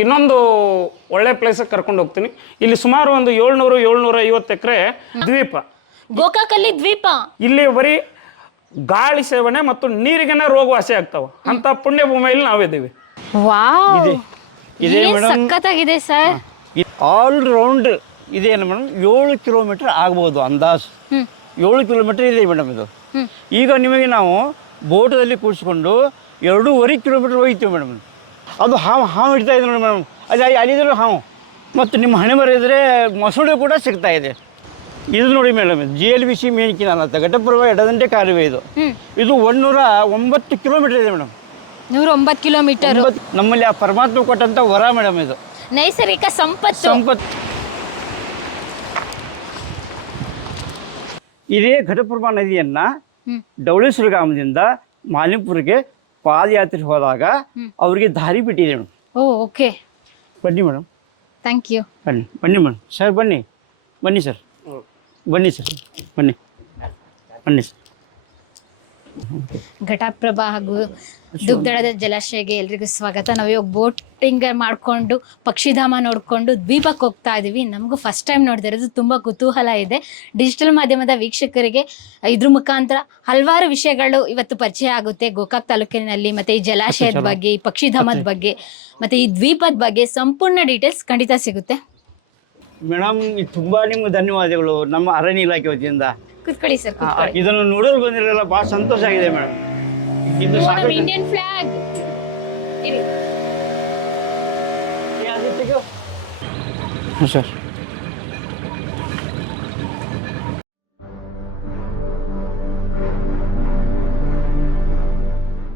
ನಿಮಗೆ ಇನ್ನೊಂದು ಒಳ್ಳೆ ಪ್ಲೇಸಿಗೆ ಕರ್ಕೊಂಡು ಹೋಗ್ತೀನಿ. ಇಲ್ಲಿ ಸುಮಾರು ಒಂದು 700-750 ಎಕರೆ ದ್ವೀಪ. ಗೋಕಾಕಲ್ಲಿ ದ್ವೀಪ. ಇಲ್ಲಿ ಬರೀ ಗಾಳಿ ಸೇವನೆ ಮತ್ತು ನೀರಿಗೆನ ರೋಗವಾಸಿ ಆಗ್ತಾವ ಅಂತ ಪುಣ್ಯ ಭೂಮಿಯಲ್ಲಿ ನಾವಿದ್ದೀವಿ. ವಾವ್, ಇದೇ ಮೇಡಮ್, ಸಖತ್ತಾಗಿದೆ ಸರ್. ಆಲ್ ರೌಂಡ್ ಇದೇನು ಮೇಡಮ್ 7 ಕಿಲೋಮೀಟರ್ ಆಗ್ಬೋದು ಅಂದಾಜು. 7 ಕಿಲೋಮೀಟರ್ ಇದೆ ಮೇಡಮ್ ಇದು. ಈಗ ನಿಮಗೆ ನಾವು ಬೋಟದಲ್ಲಿ ಕೂಡಿಸ್ಕೊಂಡು 2.5 ಕಿಲೋಮೀಟರ್ ಹೋಗ್ತೀವಿ ಮೇಡಮ್. ಅದು ಹಾವು ಹಿಡ್ತಾ ಇದೆ ನೋಡಿ ಮೇಡಮ್, ಅಲ್ಲಿದ್ರು ಹಾವು. ಮತ್ತು ನಿಮ್ಮ ಹಣೆ ಬರೆಯಿದ್ರೆ ಮಸೂಡೆ ಕೂಡ ಸಿಗ್ತಾ ಇದೆ. ಇದು ನೋಡಿ ಮೇಡಮ್, GLBC ಮೇನ್ ಕಿನಾಲ್ ಅಂತ ಘಟಪ್ರಭಾ ಎಡದಂಡೆ ಕಾಲುವೆ ಇದು. ಇದು 109 ಕಿಲೋಮೀಟರ್ ಇದೆ ಮೇಡಮ್. 109 ಕಿಲೋಮೀಟರ್. ನಮ್ಮಲ್ಲಿ ಆ ಪರಮಾತ್ಮ ಕೊಟ್ಟಂತ ವರ ಮೇಡಮ್ ಇದು, ನೈಸರ್ಗಿಕ ಸಂಪತ್ತು. ಇದೇ ಘಟಪ್ರಭಾ ನದಿಯನ್ನ ಡವಳೇಶ್ವರ ಗ್ರಾಮದಿಂದ ಮಾಲಿಂಪುರಕ್ಕೆ ಪಾದಯಾತ್ರೆ ಹೋದಾಗ ಅವರಿಗೆ ದಾರಿ ಬಿಟ್ಟಿದೆ ಮೇಡಮ್. ಓಕೆ, ಬನ್ನಿ ಮೇಡಮ್. Thank you. ಬನ್ನಿ ಮೇಡಮ್. ಸರ್ ಬನ್ನಿ ಸರ್, ಬನ್ನಿ ಸರ್, ಬನ್ನಿ ಸರ್. ಘಟಪ್ರಭಾ ಹಾಗೂ ದುಗ್ದಳದ ಜಲಾಶಯಕ್ಕೆ ಎಲ್ರಿಗೂ ಸ್ವಾಗತ. ನಾವು ಇವಾಗ ಬೋಟಿಂಗ್ ಮಾಡಿಕೊಂಡು ಪಕ್ಷಿಧಾಮ ನೋಡಿಕೊಂಡು ದ್ವೀಪಕ್ಕೆ ಹೋಗ್ತಾ ಇದ್ದೀವಿ. ನಮಗೂ ಫಸ್ಟ್ ಟೈಮ್ ನೋಡ್ತಾ ಇರೋದು, ತುಂಬ ಕುತೂಹಲ ಇದೆ. ಡಿಜಿಟಲ್ ಮಾಧ್ಯಮದ ವೀಕ್ಷಕರಿಗೆ ಇದ್ರ ಮುಖಾಂತರ ಹಲವಾರು ವಿಷಯಗಳು ಇವತ್ತು ಪರಿಚಯ ಆಗುತ್ತೆ. ಗೋಕಾಕ್ ತಾಲೂಕಿನಲ್ಲಿ ಮತ್ತು ಈ ಜಲಾಶಯದ ಬಗ್ಗೆ, ಈ ಪಕ್ಷಿಧಾಮದ ಬಗ್ಗೆ ಮತ್ತು ಈ ದ್ವೀಪದ ಬಗ್ಗೆ ಸಂಪೂರ್ಣ ಡೀಟೇಲ್ಸ್ ಖಂಡಿತ ಸಿಗುತ್ತೆ. ಮೇಡಮ್ ತುಂಬಾ ನಿಮ್ಗೆ ಧನ್ಯವಾದಗಳು ನಮ್ಮ ಅರಣ್ಯ ಇಲಾಖೆ ವತಿಯಿಂದ. ಕೂತ್ಕೊಳ್ಳಿ ಸರ್. ಇದನ್ನು ನೋಡಲು ಬಂದಿರಲ್ಲ, ಬಹಳ ಸಂತೋಷ ಆಗಿದೆ ಮೇಡಮ್. ಇದು ಇಂಡಿಯನ್ ಫ್ಲಾಗ್ ಸರ್.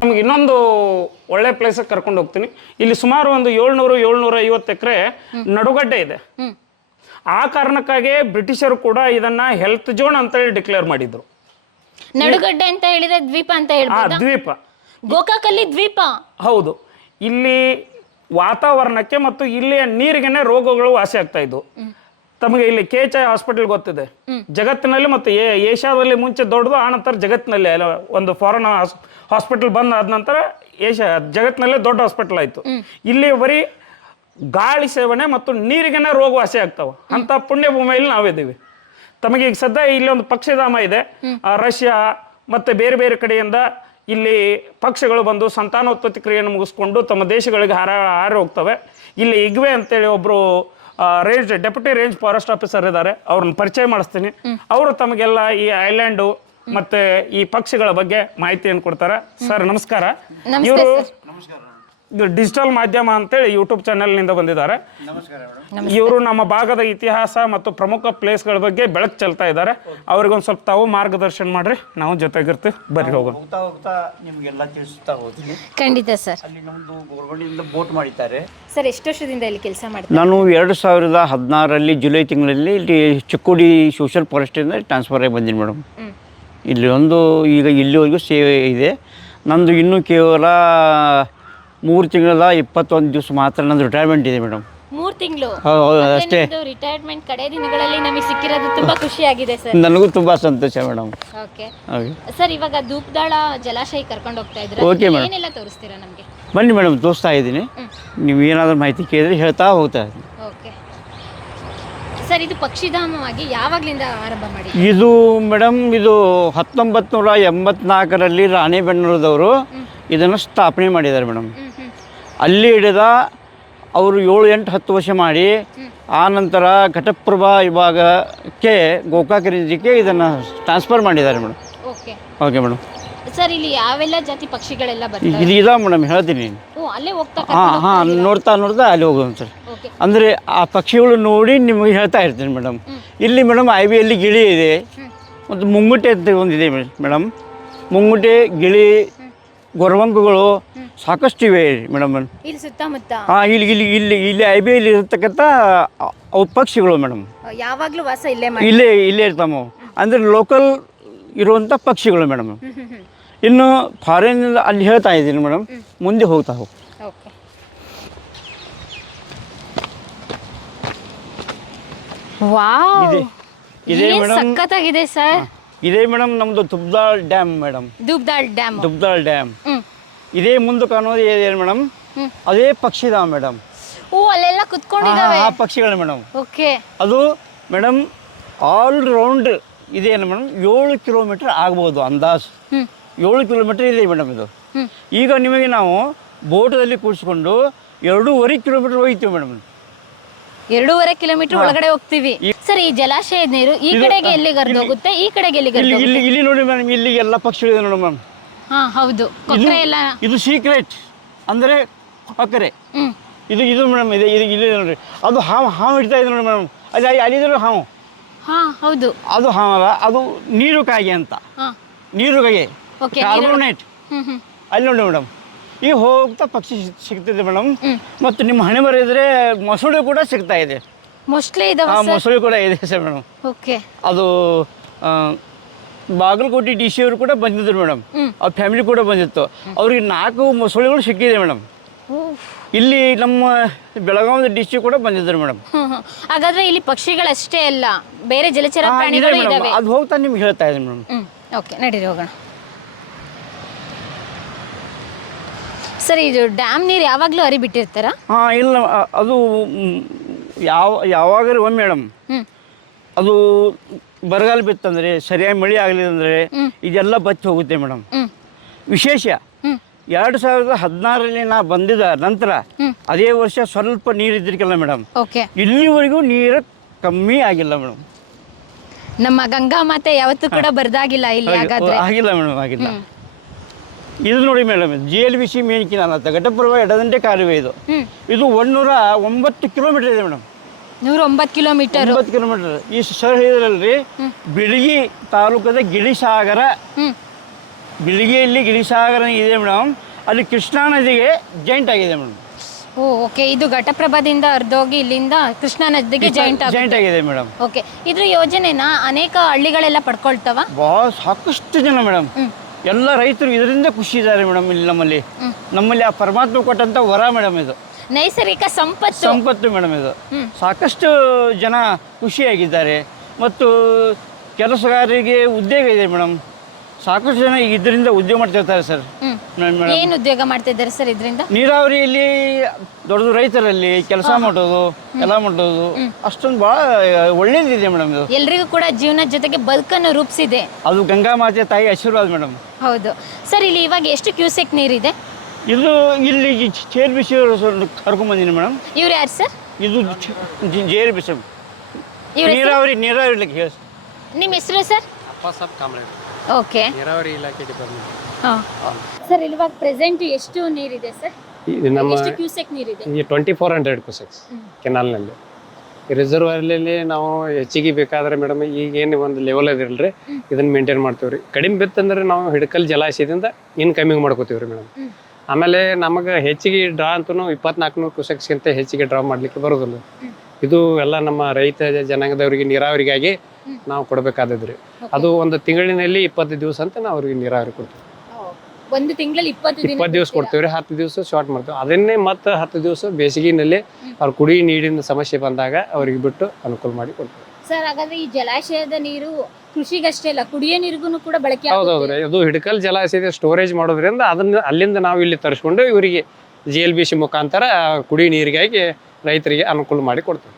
ನಮಗೆ ಇನ್ನೊಂದು ಒಳ್ಳೆ ಪ್ಲೇಸಿಗೆ ಕರ್ಕೊಂಡು ಹೋಗ್ತೀನಿ. ಇಲ್ಲಿ ಸುಮಾರು ಒಂದು 700-750 ಎಕರೆ ನಡುಗಡ್ಡೆ ಇದೆ. ಆ ಕಾರಣಕ್ಕಾಗಿ ಬ್ರಿಟಿಷರು ಕೂಡ ಇದನ್ನ ಹೆಲ್ತ್ ಝೋನ್ ಅಂತ ಹೇಳಿ ಡಿಕ್ಲೇರ್ ಮಾಡಿದ್ರು. ನಡುಗಡ್ಡೆ ಅಂತ ಹೇಳಿದ್ರೆ ದ್ವೀಪ ಅಂತ ಹೇಳ್ಬೋದಾ? ದ್ವೀಪ. ಗೋಕಾಕಲ್ಲಿ ದ್ವೀಪ. ಹೌದು. ಇಲ್ಲಿ ವಾತಾವರಣಕ್ಕೆ ಮತ್ತು ಇಲ್ಲಿಯ ನೀರಿಗೆನೆ ರೋಗಗಳು ವಾಸಿ ಆಗ್ತಾ ಇದ್ವು. ತಮಗೆ ಇಲ್ಲಿ KHI ಹಾಸ್ಪಿಟಲ್ ಗೊತ್ತಿದೆ ಜಗತ್ತಿನಲ್ಲಿ, ಮತ್ತು ಏಷ್ಯಾದಲ್ಲಿ ಮುಂಚೆ ದೊಡ್ಡದು, ಆ ನಂತರ ಜಗತ್ತಿನಲ್ಲಿ ಒಂದು ಫಾರಿನ್ ಹಾಸ್ಪಿಟಲ್ ಬಂದ ಆದ ನಂತರ ಜಗತ್ತಿನಲ್ಲೇ ದೊಡ್ಡ ಹಾಸ್ಪಿಟಲ್ ಆಯ್ತು. ಇಲ್ಲಿ ಬರೀ ಗಾಳಿ ಸೇವನೆ ಮತ್ತು ನೀರಿಗೆನ ರೋಗವಾಸಿ ಆಗ್ತಾವ ಅಂತ ಪುಣ್ಯ ಭೂಮಿಯಲ್ಲಿ ನಾವಿದ್ದೀವಿ. ತಮಗೆ ಈಗ ಸದ್ಯ ಇಲ್ಲಿ ಒಂದು ಪಕ್ಷಿಧಾಮ ಇದೆ. ರಷ್ಯಾ ಮತ್ತೆ ಬೇರೆ ಬೇರೆ ಕಡೆಯಿಂದ ಇಲ್ಲಿ ಪಕ್ಷಿಗಳು ಬಂದು ಸಂತಾನೋತ್ಪತ್ತಿ ಕ್ರಿಯೆಯನ್ನು ಮುಗಿಸ್ಕೊಂಡು ತಮ್ಮ ದೇಶಗಳಿಗೆ ಹಾರಿ ಹೋಗ್ತವೆ. ಇಲ್ಲಿ ಇಗ್ವೆ ಅಂತೇಳಿ ಒಬ್ರು ಡೆಪ್ಯೂಟಿ ರೇಂಜ್ ಫಾರೆಸ್ಟ್ ಆಫೀಸರ್ ಇದ್ದಾರೆ, ಅವ್ರನ್ನ ಪರಿಚಯ ಮಾಡಿಸ್ತೀನಿ. ಅವರು ತಮಗೆಲ್ಲ ಈ ಐಲ್ಯಾಂಡು ಮತ್ತೆ ಈ ಪಕ್ಷಿಗಳ ಬಗ್ಗೆ ಮಾಹಿತಿಯನ್ನು ಕೊಡ್ತಾರೆ. ಸರ್ ನಮಸ್ಕಾರ. ಇದು ಡಿಜಿಟಲ್ ಮಾಧ್ಯಮ ಅಂತೇಳಿ ಯೂಟ್ಯೂಬ್ ಚಾನೆಲ್ನಿಂದ ಬಂದಿದ್ದಾರೆ. ಇವರು ನಮ್ಮ ಭಾಗದ ಇತಿಹಾಸ ಮತ್ತು ಪ್ರಮುಖ ಪ್ಲೇಸ್ಗಳ ಬಗ್ಗೆ ಬೆಳಕು ಚೆಲ್ತಾ ಇದ್ದಾರೆ. ಅವ್ರಿಗೊಂದು ಸ್ವಲ್ಪ ತಾವು ಮಾರ್ಗದರ್ಶನ ಮಾಡ್ರಿ, ನಾವು ಜೊತೆಗಿರ್ತೀವಿ. ಬರ್ರಿ ಹೋಗೋಣ. ನಿಮಗೆಲ್ಲ ತಿಳಿಸ್ತಾ ಹೋಗ್ತೀನಿ. ಖಂಡಿತ ಸರ್. ಅಲ್ಲಿ ನಮ್ಮದು ಗೌರ್ಮೆಂಟಿಂದ ಬೋಟ್ ಮಾಡಿದ್ದಾರೆ. ಸರ್ ಎಷ್ಟು ವರ್ಷದಿಂದ ಇಲ್ಲಿ ಕೆಲಸ ಮಾಡ್ತಾರೆ? ನಾನು 2016ರಲ್ಲಿ ಜುಲೈ ತಿಂಗಳಲ್ಲಿ ಇಲ್ಲಿ ಚಿಕ್ಕೋಡಿ ಸೋಷಿಯಲ್ ಫಾರೆಸ್ಟಿಂದ ಟ್ರಾನ್ಸ್ಫರ್ ಆಗಿ ಬಂದೀನಿ ಮೇಡಮ್. ಇಲ್ಲಿ ಈಗ ಇಲ್ಲಿವರೆಗೂ ಸೇವೆ ಇದೆ. ನಂದು ಇನ್ನೂ ಕೇವಲ 3 ತಿಂಗಳ 21 ದಿವಸ ಮಾತ್ರ ನಂದು ರಿಟೈರ್ಮೆಂಟ್ ಇದೆ ಮೇಡಮ್. 3 ತಿಂಗಳು ಅಷ್ಟೇ. ರಿಟೈರ್ಮೆಂಟ್ ಕಡೆ ದಿನಗಳಲ್ಲಿ ನಮಗೆ ಸಿಕ್ಕಿರೋದು ತುಂಬಾ ಖುಷಿಯಾಗಿದೆ ಸರ್. ನನಗೂ ತುಂಬಾ ಸಂತೋಷ ಮೇಡಮ್. ಓಕೆ ಸರ್, ಇವಾಗ ಧೂಪದಾಳ ಜಲಾಶಯ ಕರ್ಕೊಂಡು ಹೋಗ್ತಾ ಇದ್ದೀರಾ. Okay madam. ಏನೆಲ್ಲ ತೋರಿಸ್ತೀರಾ ನಮಗೆ? ಬನ್ನಿ ಮೇಡಮ್, ತೋರಿಸ್ತಾ ಇದ್ದೀನಿ. ನೀವು ಏನಾದರೂ ಮಾಹಿತಿ ಕೇಳಿದ್ರೆ ಹೇಳ್ತಾ ಹೋಗ್ತಾ ಇದ್ದೀನಿ. ಓಕೆ ಸರ್, ಇದು ಪಕ್ಷಿಧಾಮವಾಗಿ ಯಾವಾಗಲಿಂದ ಆರಂಭ ಮಾಡಿ? ಇದು ಮೇಡಮ್, ಇದು 1984ರಲ್ಲಿ ರಾಣೆಬೆನ್ನೂರದವರು ಇದನ್ನು ಸ್ಥಾಪನೆ ಮಾಡಿದ್ದಾರೆ ಮೇಡಮ್. ಅಲ್ಲಿ ಹಿಡಿದ ಅವರು 7-8-10 ವರ್ಷ ಮಾಡಿ ಆ ನಂತರ ಘಟಪ್ರಭಾ ವಿಭಾಗಕ್ಕೆ ಗೋಕಾಕ್ ರೇಂಜಿಗೆ ಇದನ್ನು ಟ್ರಾನ್ಸ್ಫರ್ ಮಾಡಿದ್ದಾರೆ ಮೇಡಮ್. Okay madam. ಸರ್, ಇಲ್ಲಿ ಯಾವೆಲ್ಲ ಜಾತಿ ಪಕ್ಷಿಗಳೆಲ್ಲ ಬರ್ತವೆ? ಇದು ಇದಾವೆ ಮೇಡಮ್, ಹೇಳ್ತೀನಿ. ಅಲ್ಲೇ ಹೋಗ್ತಾ ನೋಡ್ತಾ ಅಲ್ಲಿ ಹೋಗೋಣ ಸರ್. ಅಂದರೆ ಆ ಪಕ್ಷಿಗಳು ನೋಡಿ ನಿಮಗೆ ಹೇಳ್ತಾ ಇರ್ತೀನಿ ಮೇಡಮ್. ಇಲ್ಲಿ ಮೇಡಮ್ IBಯಲ್ಲಿ ಗಿಳಿ ಇದೆ, ಮತ್ತು ಮುಂಗುಟೆ ಅಂತ ಒಂದಿದೆ ಮೇಡಮ್. ಮುಂಗುಟೆ, ಗಿಳಿ, ಗೊರವಂಕುಗಳು ಸಾಕಷ್ಟು ಇವೆ ಮೇಡಮ್. ಇಲ್ಲಿ ಸುತ್ತಮುತ್ತ ಇಲ್ಲಿ IBಯಲ್ಲಿ ಇರತಕ್ಕಂಥ ಅವು ಪಕ್ಷಿಗಳು ಮೇಡಮ್. ಯಾವಾಗಲೂ ವಾಸ ಇಲ್ಲೇ ಇರ್ತಾವೆ. ಅಂದರೆ ಲೋಕಲ್ ಇರುವಂಥ ಪಕ್ಷಿಗಳು ಮೇಡಮ್. ಇನ್ನು ಫಾರಿನ್ ಅಲ್ಲಿ ಹೇಳ್ತಾ ಇದ್ದೀನಿ ಮೇಡಮ್, ಮುಂದೆ ಹೋಗ್ತಾ ಹೋಗಿ. ಇದೇ ಮೇಡಮ್, ಸಕ್ಕತ್ತಾಗಿದೆ ಸರ್. ಇದೇ ಮೇಡಮ್ ನಮ್ಮದು ದುಬ್ದಾಳ್ ಡ್ಯಾಮ್ ಮೇಡಮ್. ದುಬ್ದಾಳ್ ಡ್ಯಾಮ್ ಇದೇ ಮುಂದೆ ಕಾಣೋದು ಏನು ಮೇಡಮ್, ಅದೇ ಪಕ್ಷಿಧಾಮ ಮೇಡಮ್. ಓ ಅಲ್ಲೆಲ್ಲ ಕುತ್ಕೊಂಡಿದ್ದಾವೆ. ಆ ಪಕ್ಷಿಗಳು ಮೇಡಮ್. ಓಕೆ. ಅದು ಮೇಡಮ್ ಆಲ್ ರೌಂಡ್ ಇದೆಯಲ್ಲ ಮೇಡಮ್ 7 ಕಿಲೋಮೀಟರ್ ಆಗ್ಬೋದು ಅಂದಾಜು. 7 ಕಿಲೋಮೀಟರ್ ಇದೆ ಮೇಡಮ್ ಇದು. ಈಗ ನಿಮಗೆ ನಾವು ಬೋಟದಲ್ಲಿ ಕೂರಿಸ್ಕೊಂಡು 2.5 ಕಿಲೋಮೀಟರ್ ಹೋಗ್ತೀವಿ ಮೇಡಮ್. 2.5 ಕಿಲೋಮೀಟರ್ ಒಳಗಡೆ ಹೋಗ್ತೀವಿ. ಸರ್ ಈ ಜಲಾಶಯದ ನೀರು ಈ ಕಡೆಗೆ ಎಲ್ಲಿಗೆ ಹರಿದು ಹೋಗುತ್ತೆ, ಈ ಕಡೆಗೆ ಎಲ್ಲಿಗೆ ಹರಿದು ಹೋಗುತ್ತೆ? ಇಲ್ಲಿ ನೋಡಿ ಮೇಡಮ್, ಇಲ್ಲಿ ಎಲ್ಲ ಪಕ್ಷಿಗಳಿದೆ ನೋಡಿ ಮೇಡಮ್. ಹಾ ಹೌದು, ಕೊಕ್ಕರೆ ಎಲ್ಲ. ಇದು ಸೀಕ್ರೆಟ್ ಅಂದರೆ ಕೊಕ್ಕರೆ. ಇದು ಮೇಡಮ್ ಇದೆ, ಇಲ್ಲಿ ನೋಡ್ರಿ. ಅದು ಹಾವು ಇಡ್ತಾ ಇದೆ ನೋಡಿ ಮೇಡಮ್. ಅಲ್ಲಿದ್ರು ಹಾವು. ಹಾ ಹೌದು, ಅದು ಹಾವಲ್ಲ, ಅದು ನೀರು ಕಾಗೆ ಅಂತ. ನೀರು ಕಾಗೆ, ಕಾರ್ಬೋನೇಟ್. ಅಲ್ಲಿ ನೋಡಿ ಮೇಡಮ್, ಈಗ ಹೋಗ್ತಾ ಪಕ್ಷಿ ಸಿಗ್ತಿದೆ ಮೇಡಮ್. ಮತ್ತು ನಿಮ್ಮ ಹಣೆ ಬರೆಯಿದ್ರೆ ಮೊಸಳೆ ಕೂಡ ಸಿಗ್ತಾ ಇದೆ. ಮೊಸಳೆ ಇದೆ, ಮೊಸಳೆ ಕೂಡ ಇದೆ ಸರ್ ಮೇಡಮ್. ಓಕೆ. ಅದು ಬಾಗಲಕೋಟೆ DC ಅವರು ಕೂಡ ಬಂದಿದ್ರು ಮೇಡಮ್. ಅವ್ರ ಫ್ಯಾಮಿಲಿ ಕೂಡ ಬಂದಿತ್ತು. ಅವ್ರಿಗೆ 4 ಮೊಸಳೆಗಳು ಸಿಕ್ಕಿದೆ ಮೇಡಮ್. ಇಲ್ಲಿ ನಮ್ಮ ಬೆಳಗಾವಿ ಡಿಸ್ಟ್ರಿಕ್ಟ್ ಕೂಡ ಬಂದಿದ್ರು ಮೇಡಮ್. ಹಾಗಾದ್ರೆ ಇಲ್ಲಿ ಪಕ್ಷಿಗಳಷ್ಟೇ ಅಲ್ಲ, ಬೇರೆ ಜಲಚರ ಪ್ರಾಣಿಗಳು ಇದಾವೆ. ಅದು ಹೋಗ್ತಾ ನಿಮ್ಗೆ ಹೇಳ್ತಾ ಇದೆ ಮೇಡಮ್. ಓಕೆ, ನಡೀರಿ ಹೋಗೋಣ. ಸರ್ ಇದು ಡ್ಯಾಮ್ ನೀರು ಯಾವಾಗಲೂ ಹರಿಬಿಟ್ಟಿರ್ತಾರ? ಇಲ್ಲ, ಅದು ಯಾವಾಗಾರು ಒಮ್ಮೆ ಮೇಡಮ್. ಅದು ಬರಗಾಲ ಬಿತ್ತಂದ್ರೆ, ಸರಿಯಾಗಿ ಮಳೆ ಆಗಲಿಲ್ಲ ಅಂದರೆ ಇದೆಲ್ಲ ಬಚ್ಚಿ ಹೋಗುತ್ತೆ ಮೇಡಮ್. ವಿಶೇಷ 2016ರಲ್ಲಿ ನಾ ಬಂದಿದ್ದ ನಂತರ ಅದೇ ವರ್ಷ ಸ್ವಲ್ಪ ನೀರು ಇದ್ದಿರ್ಕಿಲ್ಲ ಮೇಡಮ್. ಇಲ್ಲಿವರೆಗೂ ನೀರು ಕಮ್ಮಿ ಆಗಿಲ್ಲ ಮೇಡಮ್. ನಮ್ಮ ಗಂಗಾ ಮಾತೆ ಯಾವತ್ತೂ ಕೂಡ ಬರ್ದಾಗಿಲ್ಲ ಇಲ್ಲಿ. ಆಗಿಲ್ಲ ಮೇಡಮ್, ಆಗಿಲ್ಲ. ಇದು ನೋಡಿ ಮೇಡಮ್, GLBC ಮೇನ್ ಕಿನಾಲ್ ಅಂತ ಘಟಪ್ರಭಾ ಎಡದಂಡೆ ಕಾಲುವೆ ಇದು. ಇದು 109 ಕಿಲೋಮೀಟರ್ ಇದೆ ಮೇಡಮ್. 109 ಕಿಲೋಮೀಟರ್. 9 ಕಿಲೋಮೀಟರ್. ಈ ಸರ್ ಹೇಳಿದ್ರಲ್ರಿ, ಬಿಳಿಗಿ ತಾಲೂಕದ ಗಿಳಿಸಾಗರ, ಬಿಳಿಗಿಯಲ್ಲಿ ಗಿಳಿಸಾಗರ ಇದೆ ಮೇಡಮ್. ಅಲ್ಲಿ ಕೃಷ್ಣಾ ನದಿಗೆ ಜಾಯಿಂಟ್ ಆಗಿದೆ ಮೇಡಮ್. ಓಕೆ. ಇದು ಘಟಪ್ರಭಾದಿಂದ ಹರಿದೋಗಿ ಇಲ್ಲಿಂದ ಕೃಷ್ಣಾ ನದಿಗೆ ಜಾಯಿಂಟ್ ಆಗಿದೆ ಮೇಡಮ್. ಓಕೆ. ಇದ್ರ ಯೋಜನೆನ ಅನೇಕ ಹಳ್ಳಿಗಳೆಲ್ಲ ಪಡ್ಕೊಳ್ತಾವ? ಸಾಕಷ್ಟು ಜನ ಮೇಡಮ್, ಎಲ್ಲ ರೈತರು ಇದರಿಂದ ಖುಷಿ ಇದ್ದಾರೆ ಮೇಡಮ್. ಇಲ್ಲಿ ನಮ್ಮಲ್ಲಿ ಆ ಪರಮಾತ್ಮ ಕೊಟ್ಟಂತ ವರ ಮೇಡಮ್. ಇದು ನೈಸರ್ಗಿಕ ಸಂಪತ್ತು ಮೇಡಮ್. ಇದು ಸಾಕಷ್ಟು ಜನ ಖುಷಿಯಾಗಿದ್ದಾರೆ. ಮತ್ತು ಕೆಲಸಗಾರರಿಗೆ ಉದ್ಯೋಗ ಇದೆ ಮೇಡಮ್. ಸಾಕಷ್ಟು ಜನ ಇದರಿಂದ ಉದ್ಯೋಗ ಮಾಡ್ತಿರ್ತಾರೆ ಸರ್. ಏನು ಉದ್ಯೋಗ ಮಾಡ್ತಿದ್ದಾರೆ ಸರ್ ಇದರಿಂದ? ನೀರಾವರಿಯಲ್ಲಿ ದೊಡ್ಡ ರೈತರಲ್ಲಿ ಕೆಲಸ ಮಾಡೋದು, ಎಲ್ಲ ಮಾಡೋದು ಅಷ್ಟೊಂದು ಭಾಳ ಒಳ್ಳೇದಿದೆ ಮೇಡಮ್. ಇದು ಎಲ್ರಿಗೂ ಕೂಡ ಜೀವನ ಜೊತೆಗೆ ಬದುಕನ್ನು ರೂಪಿಸಿದೆ. ಅದು ಗಂಗಾ ಮಾತೆ ತಾಯಿ ಆಶೀರ್ವಾದ ಮೇಡಮ್. ಹೌದು ಸರ್. ಇಲ್ಲಿ ಇವಾಗ ಎಷ್ಟು ಕ್ಯೂಸೆಕ್ ನೀರಿದೆ? ಇದು ಇಲ್ಲಿ GLBC ಕರ್ಕೊಂಡ್ಬಂದಿನಿ ಮೇಡಮ್. ಇವ್ರು ಯಾರು ಸರ್? ಇದು GLBC ನೀರಾವರಿ ಹೇಳಿ. ನಿಮ್ಮ ಹೆಸರು ಸರ್? ಅಪ್ಪ ಸಾಬ್ ಕಾಂಬ್ಳೆ. ಓಕೆ. ನೀರಾವರಿ ಇಲಾಖೆ ಡಿಪಾರ್ಟ್ಮೆಂಟ್. ಸರ್ ಇವಾಗ ಪ್ರೆಸೆಂಟ್ ಎಷ್ಟು ನೀರಿದೆ ಸರ್? ಎಷ್ಟು ಕ್ಯೂಸೆಕ್ ನೀರಿದೆ? 2400 ಕ್ಯೂಸೆಕ್ಸ್ ಕೆನಾಲ್ನಲ್ಲಿ. ರಿಸರ್ವರ್ಲಿ ನಾವು ಹೆಚ್ಚಿಗೆ ಬೇಕಾದ್ರೆ ಮೇಡಮ್ ಈಗೇನು ಒಂದು ಲೆವೆಲ್ ಅದಿರಲ್ರಿ, ಇದನ್ನ ಮೇಂಟೈನ್ ಮಾಡ್ತೀವಿ ರೀ. ಕಡಿಮೆ ಬಿತ್ತಂದ್ರೆ ನಾವು ಹಿಡಕಲ್ ಜಲಾಶಯದಿಂದ ಇನ್ಕಮಿಂಗ್ ಮಾಡ್ಕೋತೀವಿ ರೀ ಮೇಡಮ್. ಆಮೇಲೆ ನಮಗೆ ಹೆಚ್ಚಿಗೆ ಡ್ರಾ ಅಂತೂ 2400 ಕ್ಯೂಸೆಕ್ಸ್ಗಿಂತ ಹೆಚ್ಚಿಗೆ ಡ್ರಾ ಮಾಡಲಿಕ್ಕೆ ಬರೋದಿಲ್ಲ. ಇದು ಎಲ್ಲ ನಮ್ಮ ರೈತ ಜನಾಂಗದವರಿಗೆ ನೀರಾವರಿಗಾಗಿ ನಾವು ಕೊಡಬೇಕಾದದ್ರಿ. ಅದು ಒಂದು ತಿಂಗಳಿನಲ್ಲಿ 20 ದಿವಸ ಅಂತ ನಾವು ಅವ್ರಿಗೆ ನೀರಾವರಿ ಕೊಡ್ತೀವಿ. ಒಂದು ತಿಂಗಳಲ್ಲಿ 20 ದಿವಸ ಕೊಡ್ತೀವಿ ರೀ. 10 ದಿವಸ ಶಾರ್ಟ್ ಮಾಡ್ತೀವಿ. ಅದನ್ನೇ ಮತ್ತೆ 10 ದಿವಸ ಬೇಸಿಗೆನಲ್ಲಿ ಅವ್ರ ಕುಡಿ ನೀರಿನ ಸಮಸ್ಯೆ ಬಂದಾಗ ಅವ್ರಿಗೆ ಬಿಟ್ಟು ಅನುಕೂಲ ಮಾಡಿ ಕೊಡ್ತೀವಿ ಸರ್. ಹಾಗಾದ್ರೆ ಈ ಜಲಾಶಯದ ನೀರು ಕೃಷಿಗಷ್ಟೇ ಅಲ್ಲ, ಕುಡಿಯೋ ನೀರಿಗೂ ಕೂಡ ಬಳಕೆ. ಹೌದೌದ್ರಿ. ಅದು ಹಿಡಕಲ್ ಜಲಾಶಯದ ಸ್ಟೋರೇಜ್ ಮಾಡೋದ್ರಿಂದ ಅದನ್ನ ಅಲ್ಲಿಂದ ನಾವು ಇಲ್ಲಿ ತರಿಸ್ಕೊಂಡು ಇವರಿಗೆ GLBC ಮುಖಾಂತರ ಕುಡಿ ನೀರಿಗಾಗಿ ರೈತರಿಗೆ ಅನುಕೂಲ ಮಾಡಿ ಕೊಡ್ತೀವಿ.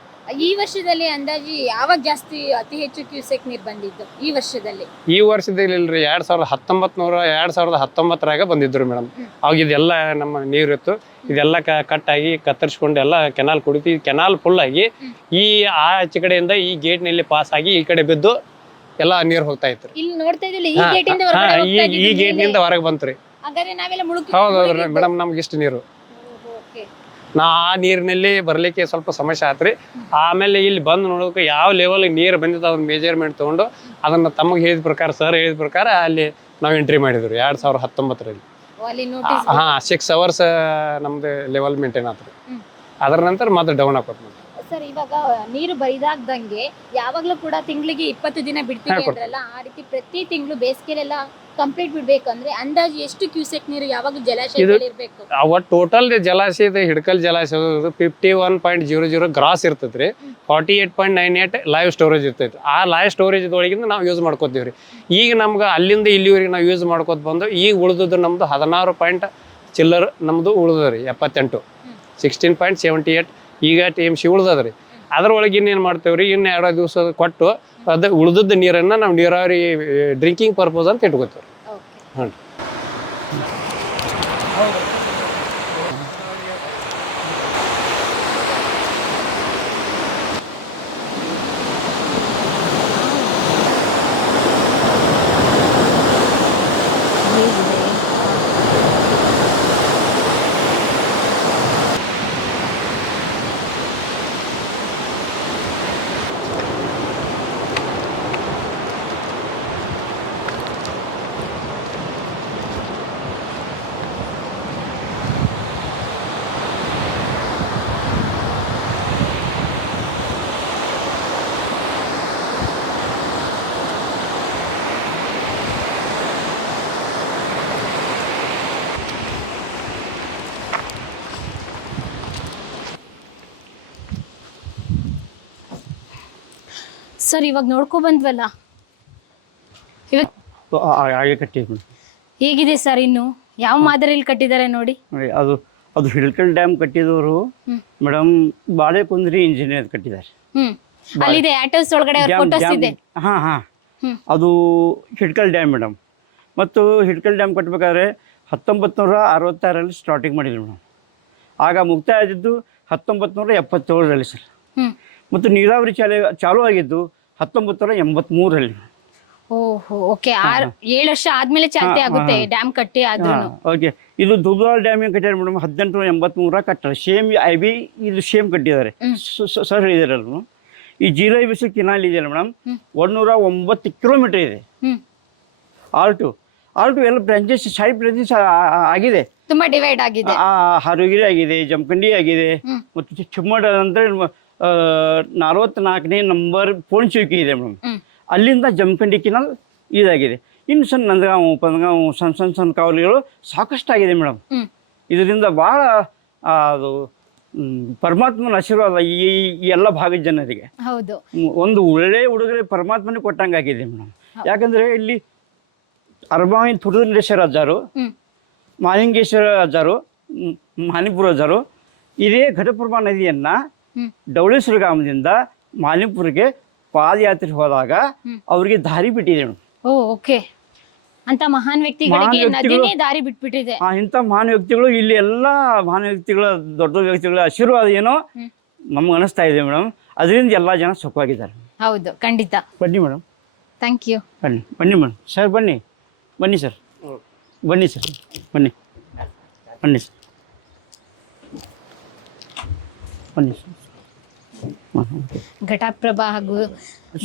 ಈ ವರ್ಷದಲ್ಲಿ ಅಂದಾಜು ಯಾವಾಗ ಜಾಸ್ತಿ ಅತಿ ಹೆಚ್ಚು ಕ್ಯೂಸೆಕ್ ನೀರು ಬಂದಿದ್ದು? ಈ ವರ್ಷದಲ್ಲಿ 2019ರಾಗ ಬಂದಿದ್ರು ಮೇಡಮ್. ಅವಾಗ ಇದೆಲ್ಲ ನಮ್ಮ ನೀರು ಇತ್ತು. ಇದೆಲ್ಲ ಕಟ್ಟಾಗಿ ಕತ್ತರಿಸ್ಕೊಂಡು ಎಲ್ಲ ಕೆನಾಲ್ ಕುಡಿತೀವಿ. ಕೆನಾಲ್ ಫುಲ್ ಆಗಿ ಈ ಆಚೆ ಕಡೆಯಿಂದ ಈ ಗೇಟ್ನಲ್ಲಿ ಪಾಸ್ ಆಗಿ ಈ ಕಡೆ ಬಿದ್ದು ಎಲ್ಲ ನೀರು ಹೋಗ್ತಾ ಇತ್ತು. ಇಲ್ಲಿ ನೋಡ್ತಾ ಇದ್ದಿಲ್ಲ, ಈ ಗೇಟ್ನಿಂದ ಹೊರಗೆ ಬಂತ್ರಿ. ಹೌದೌದ್ರಿ ಮೇಡಮ್. ನಮ್ಗೆ ಇಷ್ಟು ನೀರು ಆ ನೀರಿನಲ್ಲಿ ಬರ್ಲಿಕ್ಕೆ ಸ್ವಲ್ಪ ಸಮಸ್ಯೆ ಆತ್ರಿ. ಆಮೇಲೆ ಇಲ್ಲಿ ಬಂದು ನೋಡೋಕೆ ಯಾವ ಲೆವೆಲ್ ನೀರು ಬಂದಿತ್ತು ಅದನ್ನ ಮೆಜರ್ಮೆಂಟ್ ತೊಗೊಂಡು ಅದನ್ನ ತಮಗೆ ಹೇಳಿದ ಪ್ರಕಾರ, ಸರ್ ಹೇಳಿದ ಪ್ರಕಾರ ಅಲ್ಲಿ ನಾವು ಎಂಟ್ರಿ ಮಾಡಿದ್ವಿ 2019ರಲ್ಲಿ. 6 hours ನಮ್ದು ಲೆವೆಲ್ ಮೇಂಟೈನ್ ಆತ್ರಿ. ಅದರ ನಂತರ ಮತ್ತೆ ಡೌನ್ ಆಕೋದು. ಸರ್ ಇವಾಗ ನೀರು ಬರಿದಾಗ್ದಂಗೆ ಯಾವಾಗ್ಲೂ ಕೂಡ ತಿಂಗಳಿಗೆ 20 ದಿನ ಬಿಡ್ತೀವಿ ಅಂದ್ರಲ್ಲ, ಆ ರೀತಿ ಪ್ರತಿ ತಿಂಗಳು ಬೇಸಿಗೆಲೆಲ್ಲ ಕಂಪ್ಲೀಟ್ ಬಿಡ್ಬೇಕಂದ್ರೆ ಅಂದಾಜು ಎಷ್ಟು ಕ್ಯೂಸೆಕ್ ನೀರು ಯಾವಾಗ ಜಲಾಶಯದಲ್ಲಿ ಇರಬೇಕು? ಟೋಟಲ್ ಜಲಾಶಯದ ಹಿಡಕಲ್ ಜಲಾಶಯ 51.00 ಗ್ರಾಸ್ ಇರ್ತೈತ್ರಿ. 48.98 ಲೈವ್ ಸ್ಟೋರೇಜ್ ಇರ್ತೈತಿ. ಆ ಲೈವ್ ಸ್ಟೋರೇಜ್ ಒಳಗಿಂದ ನಾವು ಯೂಸ್ ಮಾಡ್ಕೋತೀವಿ ರೀ. ಈಗ ನಮ್ಗೆ ಅಲ್ಲಿಂದ ಇಲ್ಲಿವರೆಗೆ ನಾವು ಯೂಸ್ ಮಾಡ್ಕೋತ ಬಂದು ಈಗ ಉಳಿದದ್ದು ನಮ್ದು 16 ಪಾಯಿಂಟ್ ಚಿಲ್ಲರ್ ನಮ್ದು ಉಳಿದ್ರಿ. 78 16.78 ಈಗ TMC ಉಳ್ದದ್ರಿ. ಅದ್ರೊಳಗೆ ಇನ್ನೇನು ಮಾಡ್ತೇವೆ ರೀ, ಇನ್ನು 2 ದಿವಸ ಕೊಟ್ಟು ಅದು ಉಳಿದದ್ದು ನೀರನ್ನು ನಾವು ನೀರಾವರಿ ಡ್ರಿಂಕಿಂಗ್ ಪರ್ಪಸ್ ಅಂತ ಇಟ್ಕೋತೇವೆ. ಹಾಂ. ಸರ್ ಇವಾಗ ನೋಡ್ಕೊ ಬಂದ್ವಲ್ಲ, ಇವಾಗ ಹಾಗೆ ಕಟ್ಟಿದ್ವಿ. ಹೇಗಿದೆ ಸರ್? ಇನ್ನು ಯಾವ ಮಾದರಿಯಲ್ಲಿ ಕಟ್ಟಿದ್ದಾರೆ ನೋಡಿ. ಅದು ಹಿಡ್ಕಲ್ ಡ್ಯಾಮ್ ಕಟ್ಟಿದವರು ಮೇಡಮ್ ಬಾಳೆಕುಂದ್ರಿ ಇಂಜಿನಿಯರ್ ಕಟ್ಟಿದ್ದಾರೆ. ಅಲ್ಲಿದೆ ಆಟೋಸ್ ಒಳಗಡೆ ಫೋಟೋಸ್ ಇದೆ. ಅದು ಹಿಡ್ಕಲ್ ಡ್ಯಾಮ್ ಮೇಡಮ್. ಮತ್ತು ಹಿಡ್ಕಲ್ ಡ್ಯಾಮ್ ಕಟ್ಟಬೇಕಾದ್ರೆ 1966ರಲ್ಲಿ ಸ್ಟಾರ್ಟಿಂಗ್ ಮಾಡಿದ್ರು ಮೇಡಮ್. ಆಗ ಮುಕ್ತಾಯ ಆಗಿದ್ದು 1977ರಲ್ಲಿ ಸರ್. ಮತ್ತು ನೀರಾವರಿ ಚಾಲೂ ಆಗಿದ್ದು 1983ರಲ್ಲಿ. ಓಹೋ, ಓಕೆ. 7 ವರ್ಷ ಆದ್ಮೇಲೆ ಚಾಲ್ತಿ ಆಗುತ್ತೆ ಡ್ಯಾಮ್ ಕಟ್ಟಿ ಆದ್ರೂ. ಓಕೆ. ಇದು ದುಬ್ರಾಳ್ ಡ್ಯಾಮ್ ಏನು ಕಟ್ಟಿದ್ದಾರೆ ಮೇಡಮ್ 1883 ಕಟ್ಟಾರೆ. ಸೇಮ್ IB ಇದು ಸೇಮ್ ಕಟ್ಟಿದ್ದಾರೆ ಸರ್ ಹೇಳಿದಾರಲ್ಲ. ಈ ಜೀರೋ IBC ಕೆನಾಲ್ ಇದೆಯಲ್ಲ ಮೇಡಮ್ 109 ಕಿಲೋಮೀಟರ್ ಇದೆ. ಆಲ್ಟು ಎಲ್ಲ ಬ್ರಾಂಚಸ್ ಸೈಡ್ ಬ್ರಾಂಚಸ್ ಆಗಿದೆ, ತುಂಬಾ ಡಿವೈಡ್ ಆಗಿದೆ. ಹಾರೋಗಿರಿ ಆಗಿದೆ, ಜಮಖಂಡಿ ಆಗಿದೆ, ಮತ್ತು ಚಿಮ್ಮಡ ಅಂದ್ರೆ 44ನೇ ನಂಬರ್ ಪೋಣ್ಚುಕಿ ಇದೆ ಮೇಡಮ್. ಅಲ್ಲಿಂದ ಜಮಖಂಡಿ ಕೆನಾಲ್ ಇದಾಗಿದೆ. ಇನ್ನು ಸಣ್ಣ ನಂದಗಾಂವ್, ಪಂದಗಾಂವ್, ಸಣ್ಣ ಕಾವಲಿಗಳು ಸಾಕಷ್ಟು ಆಗಿದೆ ಮೇಡಮ್. ಇದರಿಂದ ಭಾಳ ಅದು ಪರಮಾತ್ಮನ ಆಶೀರ್ವಾದ ಈ ಎಲ್ಲ ಭಾಗದ ಜನರಿಗೆ. ಹೌದು, ಒಂದು ಒಳ್ಳೆ ಉಡುಗೊರೆ ಪರಮಾತ್ಮನೇ ಕೊಟ್ಟಂಗಾಗಿದೆ ಮೇಡಮ್. ಯಾಕಂದ್ರೆ ಇಲ್ಲಿ ಅರಬಾವಿ ತುರುಂಡೇಶ್ವರ ಅಜ್ಜಾರು, ಮಾಲಿಂಗೇಶ್ವರ ಅಜ್ಜಾರು, ಮಾನಿಪುರ ಅಜ್ಜಾರು ಇದೇ ಘಟಪ್ರಭಾ ನದಿಯನ್ನ ಡವಳೇಶ್ವರ ಗ್ರಾಮದಿಂದ ಮಾಲಿಂಪುರಕ್ಕೆ ಪಾದಯಾತ್ರೆ ಹೋದಾಗ ಅವ್ರಿಗೆ ದಾರಿ ಬಿಟ್ಟಿದೆ ಮೇಡಮ್. ಓಕೆ. ಅಂತ ಮಹಾನ್ ವ್ಯಕ್ತಿಗಳಿಗೆ ನದಿನೇ ದಾರಿ ಬಿಟ್ಬಿಟ್ಟಿದೆ. ಇಂಥ ಮಹಾನ್ ವ್ಯಕ್ತಿಗಳು ಇಲ್ಲಿ ಎಲ್ಲ ಮಹಾನ್ ವ್ಯಕ್ತಿಗಳ ದೊಡ್ಡ ವ್ಯಕ್ತಿಗಳ ಆಶೀರ್ವಾದ ಏನೋ ನಮ್ಗೆ ಅನಿಸ್ತಾ ಇದೆ ಮೇಡಮ್. ಅದರಿಂದ ಎಲ್ಲ ಜನ ಸುಖವಾಗಿದ್ದಾರೆ. ಹೌದು, ಖಂಡಿತ. ಬನ್ನಿ ಮೇಡಮ್. Thank you. ಬನ್ನಿ ಮೇಡಮ್. ಸರ್ ಬನ್ನಿ ಸರ್, ಬನ್ನಿ ಸರ್, ಬನ್ನಿ ಸರ್, ಬನ್ನಿ ಸರ್. ಘಟಪ್ರಭಾ ಹಾಗೂ